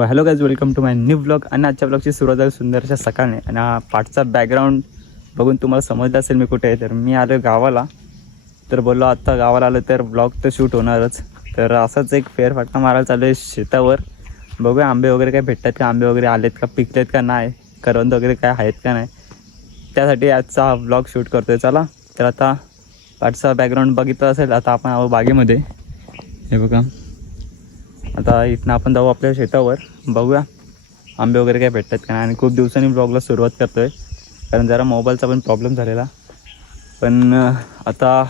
Hello guys welcome to my new blog आणि आजच्या ब्लॉगची सुरुवात आहे सुंदरशा सकाळने. आणि हा पाठचा बॅकग्राऊंड बघून तुम्हाला समजलं असेल मी कुठे आहे. तर मी आलो गावाला. तर बोललो आत्ता गावाला आलं तर ब्लॉग तर शूट होणारच. तर असाच एक फेरफटका मारायला चालू आहे शेतावर. बघूया आंबे वगैरे काय भेटतात का? आंबे वगैरे आलेत का? पिकलेत का? नाही. करवंद वगैरे काय आहेत का? नाही. त्यासाठी आजचा हा ब्लॉग शूट करतोय. चला. तर आता पाठचा बॅकग्राऊंड बघितलं असेल आता आपण आहो बागेमध्ये. हे बघा. आता इथनं आपण जाऊ आपल्या शेतावर बघूया आंबे वगैरे काय भेटतात का नाही. आणि खूप दिवसांनी ब्लॉगला सुरुवात करतो आहे कारण जरा मोबाईलचा पण प्रॉब्लेम झालेला. पण आता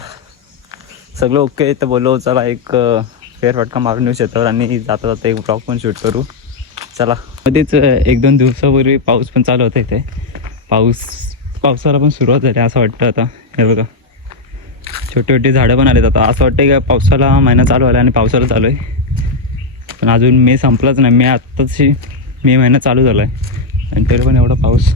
सगळं ओके तर बोललो चला एक फेरफटका मारून येऊ शेतावर आणि जाता जाता एक ब्लॉग पण शूट करू. चला. मध्येच एक दोन दिवसापूर्वी पाऊस पण चालू होता इथे. पाऊस पावसाला पण सुरुवात झाली असं वाटतं आता. हे बघा. छोटे छोटे झाडं पण आलेत आता. असं वाटतं की पावसाला महिना चालू आला आणि पावसाला चालू आहे. पण अजून मे संपलाच नाही. मे आत्ताच मे महिना चालू झाला आहे आणि तरी पण एवढा पाऊस.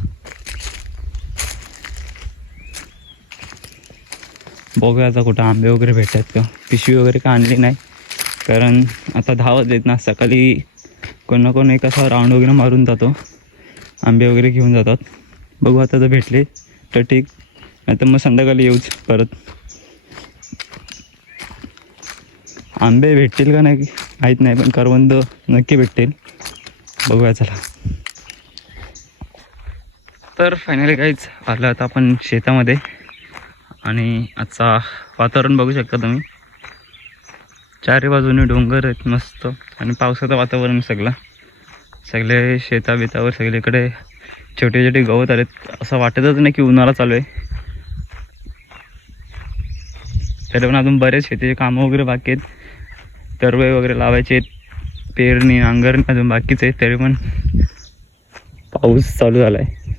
बघूया आता कुठं आंबे वगैरे भेटतात का. पिशवी वगैरे का आणली नाही. कारण आता दहा येत ना. सकाळी कोण ना कोण एक असा राऊंड वगैरे मारून जातो. आंबे वगैरे घेऊन जातात. बघू आता जर भेटले तर ठीक. नाही तर मग संध्याकाळी येऊच परत. आंबे भेटतील का नाही? माहीत नाही पण करवंद नक्की भेटतील. बघूया चला. तर फायनली काहीच आलं आता आपण शेतामध्ये. आणि आजचा वातावरण बघू शकता तुम्ही. चारही बाजूने डोंगर आहेत मस्त. आणि पावसाचं वातावरण सगळं. सगळे शेता बितावर सगळीकडे छोटे छोटे गवत आलेत. असं वाटतच नाही की उन्हाळा चालू आहे. तरी पण अजून बरेच शेतीचे कामं वगैरे बाकी आहेत. तरवे वगैरे लावायचे आहेत पेरणी नांगरणी अजून बाकीच आहे तरी पण पाऊस चालू झाला आहे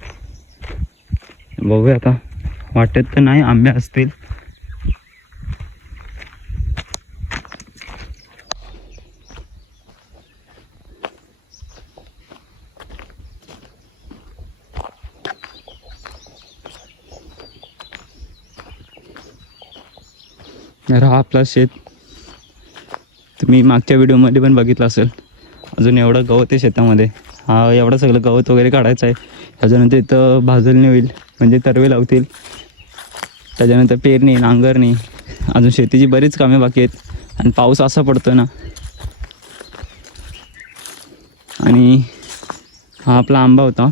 बघूया आता. वाटत तर नाही आंबे असतील. तर आपला शेत. तुम्ही मागच्या व्हिडिओमध्ये पण बघितलं असेल. अजून एवढं गवत आहे शेतामध्ये. हा एवढं सगळं गवत वगैरे काढायचं आहे. त्याच्यानंतर इथं भाजलणी होईल म्हणजे तरवे लावतील. त्याच्यानंतर पेरणी नांगरणी अजून शेतीची बरीच कामे बाकी आहेत. आणि पाऊस असा पडतो ना. आणि हा आपला आंबा होता.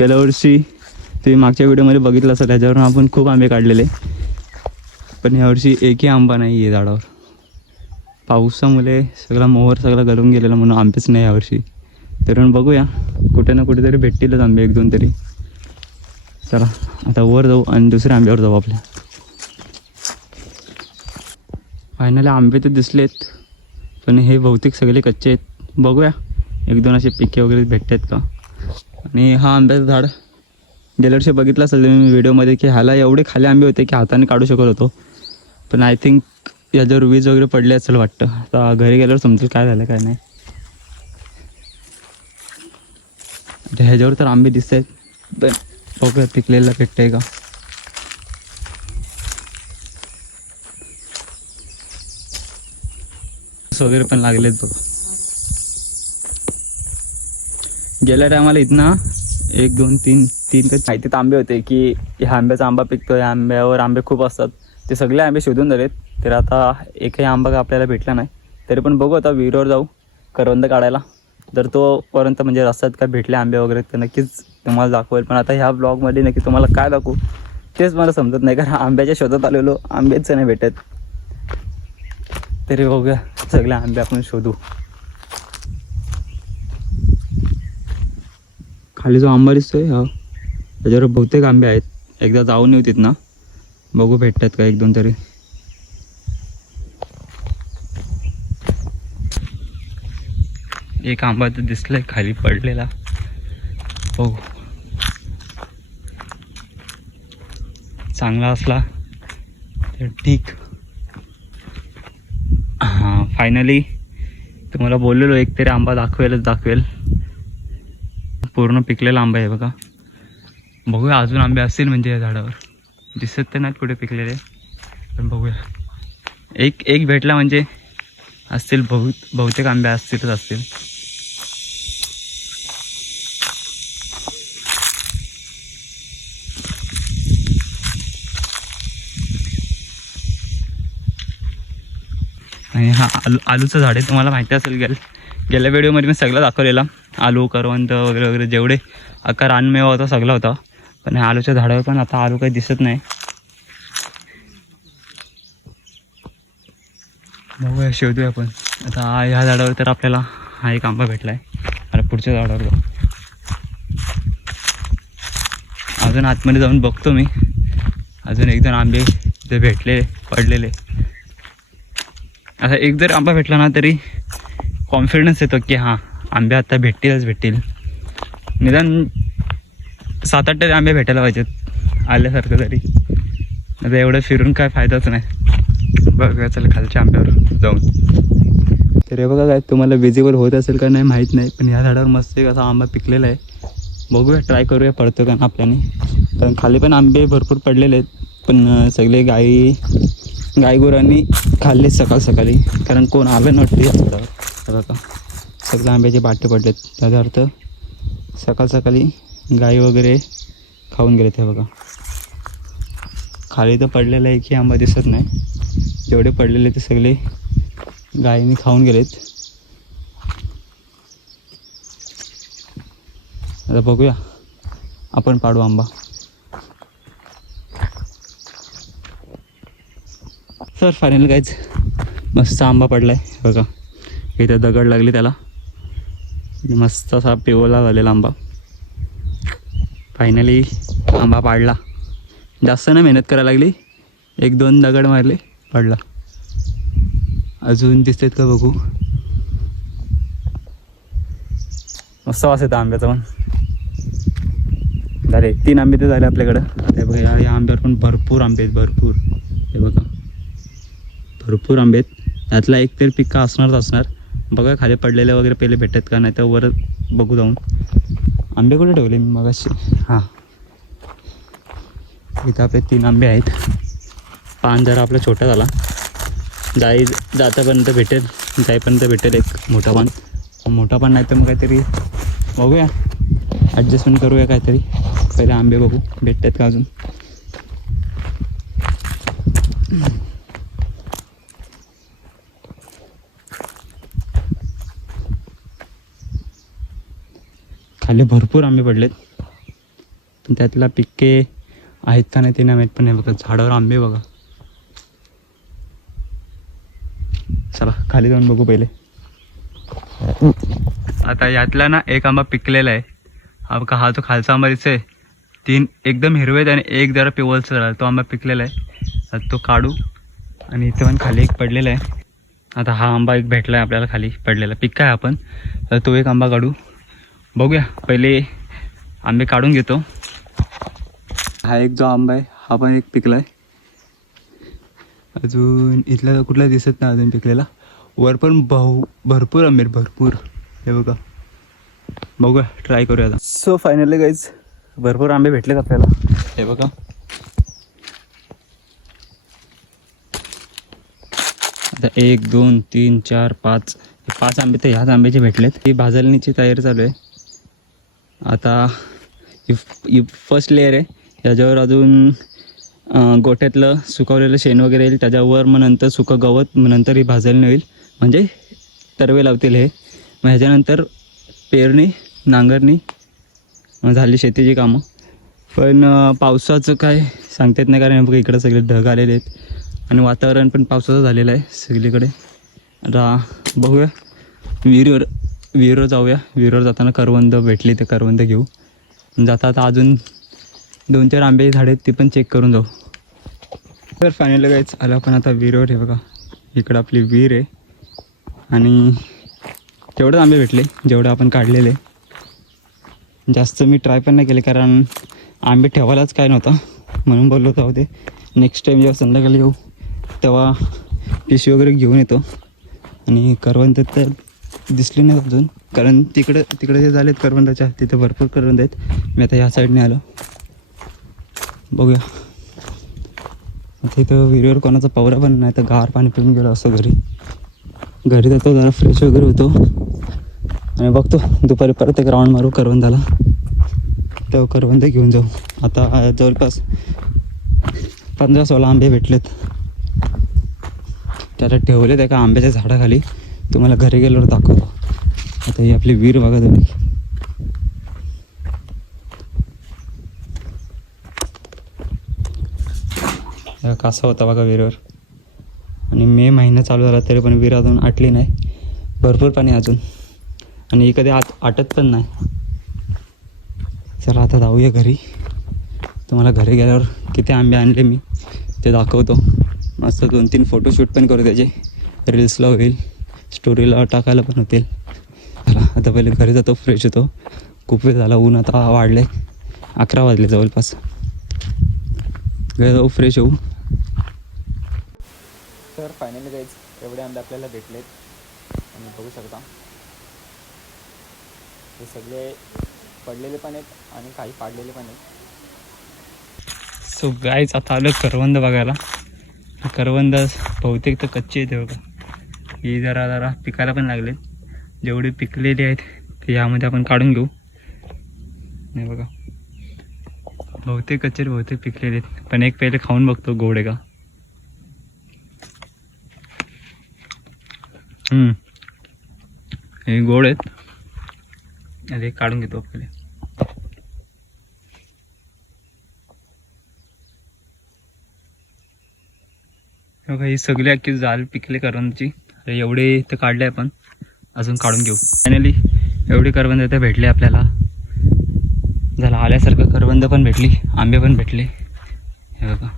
गेल्या वर्षी तुम्ही मागच्या व्हिडिओमध्ये बघितलं असेल त्याच्यावरून आपण खूप आंबे काढलेले. पण यावर्षी एकही आंबा नाही आहे झाडावर. पावसामुळे सगळा मोहर सगळा गळून गेलेला म्हणून आंबेच नाही यावर्षी. तर बघूया. कुठे ना कुठेतरी भेटतीलच आंबे एक दोन तरी. चला आता वर जाऊ आणि दुसऱ्या आंब्यावर जाऊ आपल्या. फायनली आंबे तर दिसलेत पण हे बहुतेक सगळे कच्चे आहेत. बघूया एक दोन असे पिके वगैरे भेटतात का? आणि हा आंब्याचं झाड गेल्या वर्षी बघितलं असेल तुम्ही व्हिडिओमध्ये की ह्याला एवढे खाली आंबे होते की हाताने काढू शकत होतो. पण आय थिंक याच्यावर वीज वगैरे पडली असेल वाटतं. आता घरी गेल्यावर समजेल काय झालं काय नाही. ह्याच्यावर तर आंबे दिसत आहेत पण बघूया पिकलेला भेटतंय का. वगैरे पण लागलेत बघ. गेल्या टायमाला इथनं एक दोन तीन तीन ते माहितीत आंबे होते की ह्या आंब्याचा आंबा पिकतो या आंब्यावर आंबे खूप असतात. ते सगळे आंबे शोधून झालेत तर आता एकही आंबा का आपल्याला भेटला नाही तरी पण बघू आता विहिरीवर जाऊ करवंद काढायला. जर तोपर्यंत म्हणजे रस्त्यात काय भेटले आंबे वगैरे तर नक्कीच तुम्हाला दाखवेल. पण आता ह्या ब्लॉगमध्ये नक्की तुम्हाला काय दाखवू तेच मला समजत नाही. कारण आंब्याच्या शोधात आलेलो आंबेच नाही भेटत. तरी बघूया सगळे आंबे आपण शोधू. खाली जो आंबा दिसतोय हा त्याच्यावर बहुतेक आंबे आहेत. एकदा जाऊन येऊ तिथं ना बघू भेटतात का एक दोन तरी. एक आंबा तर दिसलाय खाली पडलेला. बघू. चांगला असला तर ठीक. हां फायनली तुम्हाला बोललेलो एक तरी आंबा दाखवेलच दाखवेल. पूर्ण पिकलेला आंबा आहे बघा. बघूया अजून आंबे असतील म्हणजे या झाडावर. दिसत तर नाहीत कुठे पिकलेले पण बघूया. एक एक भेटला म्हणजे असतील बहु बहुतेक आंबे असतीलच असतील. आणि हा आलू आलूचं झाड आहे तुम्हाला माहिती असेल गेल गेल्या व्हिडिओमध्ये मी सगळं दाखवलेला. आलू करवंत वगैरे वगैरे जेवढे आकार रानमेवा होता सगळा होता. पण ह्या आलूच्या झाडावर पण आता आलू काही दिसत नाही. बघूया शोधूया आपण आता ह्या झाडावर तर आपल्याला हा एक आंबा भेटला आहे आणि पुढच्या झाडावर जाऊ अजून आतमध्ये जाऊन बघतो मी. अजून एक दोन आंबे जे भेटले पडलेले. आता एक जर आंबा भेटला ना तरी कॉन्फिडन्स येतो की हां आंबे आता भेटतीलच भेटतील. निदान सात आठ तरी आंबे भेटायला पाहिजेत आल्यासारखं तरी. आता एवढं फिरून काय फायदाच नाही. बघूया चल खालच्या आंब्यावर जाऊन. तर हे बघा काय तुम्हाला विजिबल होत असेल का नाही माहीत नाही पण ह्या झाडावर मस्त एक असा आंबा पिकलेला आहे. बघूया ट्राय करूया पडतो का ना आपल्याने. कारण खाली पण आंबे भरपूर पडलेले आहेत पण सगळे गाई गायगुरांनी खाल्ले सकाळ सकाळी. कारण कोण आलं नव्हते या तर हे सगळं आंब्याचे बाटे पडलेत. त्याचा अर्थ सकाळ सकाळी गाई वगैरे खाऊन गेलेत हे बघा. खाली तर पडलेलं आहे की आंबा दिसत नाही. जेवढे पडलेले ते सगळे गायींनी खाऊन गेलेत. आता बघूया. आपण पाडू आंबा. सर फायनल काहीच मस्त आंबा पडला आहे बघा. इथं दगड लागली त्याला. मस्त असा पिवळा झालेला आंबा. फायनली आंबा पाडला. जास्त ना मेहनत करायला लागली. एक दोन दगड मारले पडला. अजून दिसतात का बघू? मस्त वास येतं आंब्याचा पण. झाले तीन आंबे तर झाले आपल्याकडं. आता हे बघा या आंब्यावर पण भरपूर आंबे आहेत भरपूर. हे बघा. भरपूर आंबे आहेत. त्यातला एक तरी पिक्का असणारच असणार. बघा खाली पडलेले वगैरे पहिले भेटतात का? नाही तर वर बघू जाऊन. आंबे कुठे ठेवले? मी मगाशी हां. इथं आपले तीन आंबे आहेत. पान जरा आपला छोटा झाला. जाई जातापर्यंत भेटेल. जाईपर्यंत भेटेल एक मोठा पान. मोठा पान नाही तर मग काहीतरी बघूया. ॲडजस्टमेंट करूया काहीतरी. पहिले आंबे बघू. भेटतात का अजून खाली भरपूर आंबे पडलेत. पण त्यातला पिक्के आहेत का नाही ते नाही माहीत पण नाही बघा झाडावर आंबे बघा. चला खाली जाऊन बघू पहिले. आता यातला ना एक आंबा पिकलेला आहे. हा बघा हा जो खालचा आंबा दिसतोय तीन एकदम हिरवे आहेत आणि एक जरा पिवळसर झाला तो आंबा पिकलेला आहे. तो काढू आणि इथे पण खाली एक पडलेला आहे. आता हा आंबा एक भेटला आहे आपल्याला खाली पडलेला. पिक आहे आपण तर तो एक आंबा काढू. बघूया पहिले आंबे काढून घेतो. हा एक जो आंबा आहे हा पण एक पिकला आहे अजून इथला तर कुठला दिसत नाही अजून पिकलेला. वर पण बहु भरपूर आंबे भरपूर. हे बघा. बघूया ट्राय करूया आता. सो फायनली गाईज भरपूर आंबे भेटलेत आपल्याला. हे बघा. आता एक दोन तीन चार पाच. हे पाच आंबे तर ह्याच आंब्याचे भेटलेत. ही भाजलणीची तयारी चालू आहे. आता ही फर्स्ट लेअर आहे. याच्यावर अजून गोठ्यातलं सुकवलेलं शेण वगैरे येईल. त्याच्यावर मग नंतर सुकं गवत मग नंतर ही भाजलणी होईल. म्हणजे तरवे लावतील हे. मग ह्याच्यानंतर पेरणी नांगरणी झाली शेतीची कामं. पण पावसाचं काय सांगता येत नाही कारण बघा इकडं सगळे ढग आलेले आहेत. आणि वातावरण पण पावसाचं झालेलं आहे सगळीकडे. आता बघूया. विहिरीवर विहिरीवर जाऊया. विहिरीवर जाताना करवंद भेटली ते करवंद घेऊ. जाता आता अजून दोन चार आंबे झाडे आहेत ती पण चेक करून जाऊ. तर फायनल काहीच आलं आपण आता विहिरीवर हे बघा. इकडं आपली विहीर आहे. आणि तेवढंच आंबे भेटले जेवढं आपण काढलेले. जास्त मी ट्राय पण नाही केले कारण आंबे ठेवायलाच काय नव्हता. म्हणून बोललो होतो ते नेक्स्ट टाईम जेव्हा संध्याकाळी येऊ तेव्हा पिशवी वगैरे घेऊन येतो. आणि करवंद तर दिसले नाही अजून. कारण तिकडं तिकडे जे झालेत करवंदाच्या तिथे भरपूर करवंद आहेत. मी आता ह्या साईडने आलो. बघूया. आता इथं विहिरीवर कोणाचा पवरा पण नाही तर गार पाणी पिऊन गेलो असं घरी. घरी जातो जरा फ्रेश वगैरे होतो. आणि बघतो दुपारी परत एक राऊंड मारू करवंदाला. तो करवंद घेऊन जाऊ. आता जवळपास पंधरा सोळा आंबे भेटलेत. त्याला ठेवले त्या एका आंब्याच्या झाडाखाली. तुम्हाला घरी गेल्यावर दाखवतो. आता ही आपली वीर बघा तुम्ही. कासा होता बघा विहीरवर आणि मे महिना चालू झाला तरी पण विहीर अजून आटली नाही. भरपूर पाणी अजून. आणि कधी आत आटत पण नाही. चला आता जाऊया घरी. तुम्हाला घरी गेल्यावर किती आंबे आणले मी ते दाखवतो. मस्त दोन तीन फोटोशूट पण करू त्याचे. रील्सला होईल. स्टोरीला टाकायला पण होतील. चला आता पहिले घरी जातो फ्रेश होतो. खूप वेळ झाला ऊन आता वाढले अकरा वाजले जवळपास. घरी जाऊ फ्रेश होऊ. तर फायनली गाईज एवढे आंबे आपल्याला भेटलेत. आणि बघू शकता. हे सगळे पडलेले पण आहेत आणि काही पाडलेले पण आहेत. सो गाईच आता आलो करवंद बघायला. करवंद बहुतेक तर कच्चे आहेत बघा. ही जरा जरा पिकायला पण लागले जेवढे पिकलेले आहेत ते यामध्ये आपण काढून घेऊ. नाही बघा. बहुतेक कच्चे बहुतेक पिकलेले आहेत. पण एक पहिले खाऊन बघतो गोड आहे का हे गोड आहेत. अरे काढून घेतो पहिले. बघा ही सगळी अख्खी जाल पिकले करवंदची तर एवढे ते काढले आपण. अजून काढून घेऊ. फायनली एवढे करवंद तर भेटले आपल्याला. झालं आल्यासारखं करवंद पण भेटली आंबे पण भेटले. हे बघा.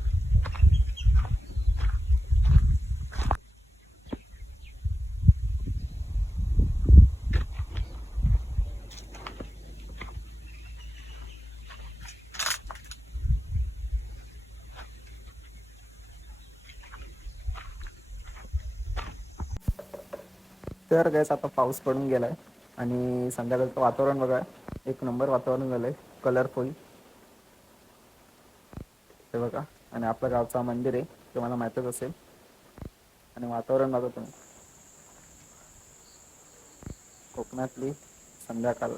तर गॅस आता पाऊस पडून गेलाय आणि संध्याकाळचं वातावरण बघा. एक नंबर वातावरण झालंय. कलरफुल हे बघा. आणि आपल्या गावचा मंदिर आहे. ते मला माहीतच असेल. आणि वातावरण बघा तुम्ही. कोकणातली संध्याकाळ.